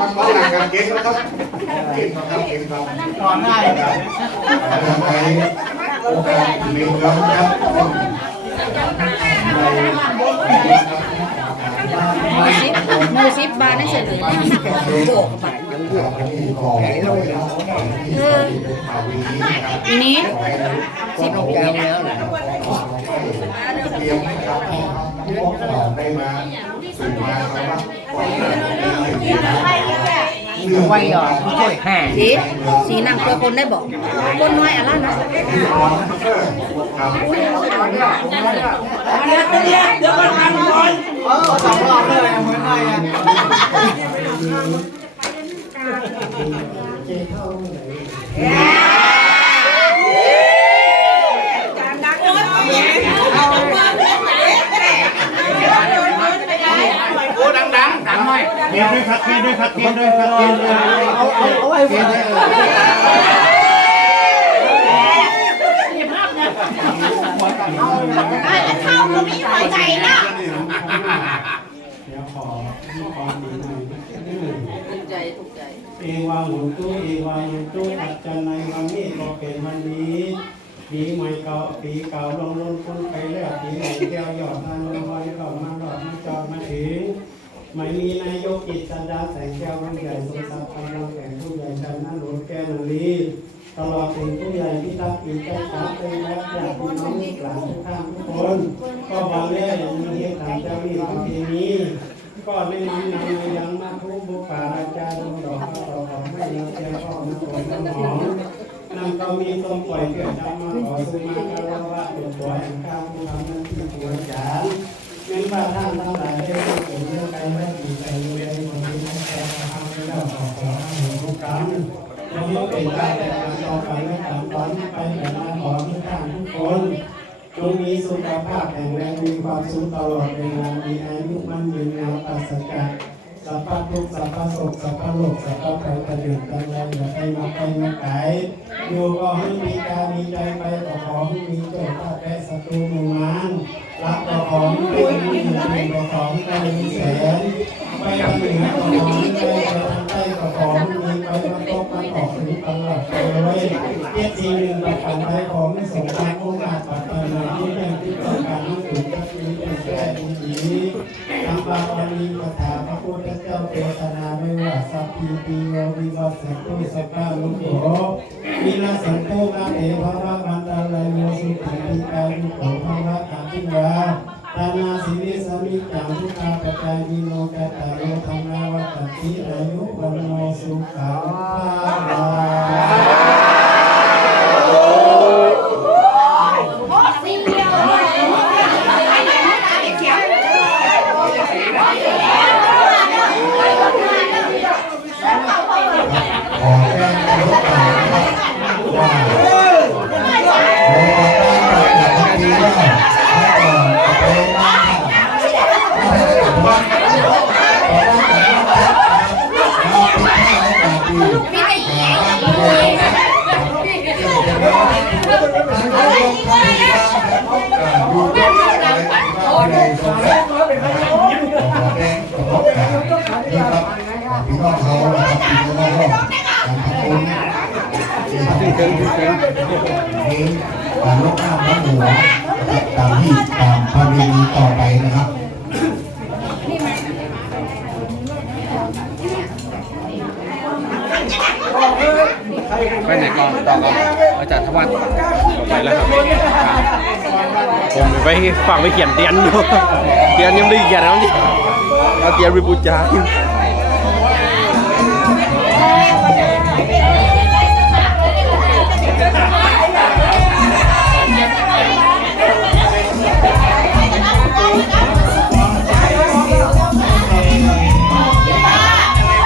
มันก็หลังการเก่งนะครับเก่งครับเก่งครับนอนง่ายไปโอกาสมีเงินครับสิบมือสิบบาทนั่นเฉยเลยเนี่ยหนักกว่าโบกบาทของเอออีนี้สิบเตรียมครับพวกเราได้มาสื่มาครับ ไว้หรอช่วยแห่สีสีนั่งเพื่อคนได้บอกคนน้อยอะไรนะครับเออสองรอบเลยเหมือนไงอะ โอ้ดังดังดัง หน่อยเกียร์ด้วยครับเกียร์ด้วยครับเกียร์ด้วยครับเกียร์ด้วยเอาเอาเอาไว้เพื่อนเข้าก็มีหัวใจนะเดี๋ยวขอขอดีหน่อยถูกใจถูกใจเอวังหุตุเอวังหุตุปัจจันในวันนี้ก็เป็นวันนี้ปีใหม่เก่าปีเก่าลงลนพ้นไปแล้วปีใหม่แก้วยอดทานลงคอยก็มาหลอดมาจอดมาถึง ไม่มีนายกกิจสันดาแสงแก้วรุ่นใหญ่ทรงทรัพย์กำลังแก่งผู้ใหญ่ชันนั้นหลวงแก้วนาลีตลอดถึงผู้ใหญ่ที่ตั้งปีใจขาเป็นและญาติพี่น้องลูกหลานทุกท่านทุกคน ก็บอกแล้วอย่างนี้เหตุการณ์เจ้าหนี้ประเพณีก็ในน้ำนำในยังมาทุบุปผาราจารย์ดงดอกข้าวตอกของไม่ยังแจ้พ่อมาโปรดน้ำหอมนำก็มีต้มปล่อยเกิดจำมาขอสุมาคารวะตัวตัวแห่งข้าวผู้ทำหน้าที่ตัวจาน เงินว่าท่านทั้งหลายได้รู้ถึงเรื่องใดไม่ดีใจเรียนคนที่ม่แก่ทำไม่ได้ขอขอให้หนูทุกครั้งเราไม่เป็นได้แต่การต่อไปและการตอนนี้ไปแต่มาขอทุกท่านทุกคนจงมีสุขภาพแข็งแรงมีความสุขตลอดเวลามีอายุมั่นยืนยาวปราศจากสัพพะทุกสัพพะโศกสัพพะโลกสัพพะภัยประเดือดกันแล้วอย่าไปมาไปมาไกล อยู่ก็ให้มีกายมีใจไปก็ขอให้มีโจทย์ข้าแพ้ศัตรูหมู่มารรักก็ขอให้เป็นมีหนึ่งก็ขอให้ได้มีแสนไปทางเหนือก็ขอให้ได้ไปทางใต้ก็ขอให้มีไปมาตกมาออกถึงตลอดเลยเจ็ดทีหนึ่งประกันไปขอให้สมการโอกาสปัจจัยนที่ยังที่ต้องการให้ถึงจะมีเป็นแก่ดีทำบาปมีคาถาพระพุทธเจ้าเทศนาไม่ว่าสัพพีปีโยวิวัสสตุสัพพะลุโข วิลาสังโฆนาเอภะระมันตาลายโยสุขันติกายุโขภะระอาภิวาตานาสิริสมิจังทุกขาปจายโนกัตตาโลธรรมนาวัตติอายุวันโนสุขังภาลา ตามที่ตามพระเวณีต่อไปนะครับ ไปไหนก่อนต่อครับอาจารย์ทวัฒน์ไปแล้วครับผมไปฟังไปเขียนเตียนอยู่เตียนยังไม่ได้เขียนแล้วนี่เอาเตียนไปปูจา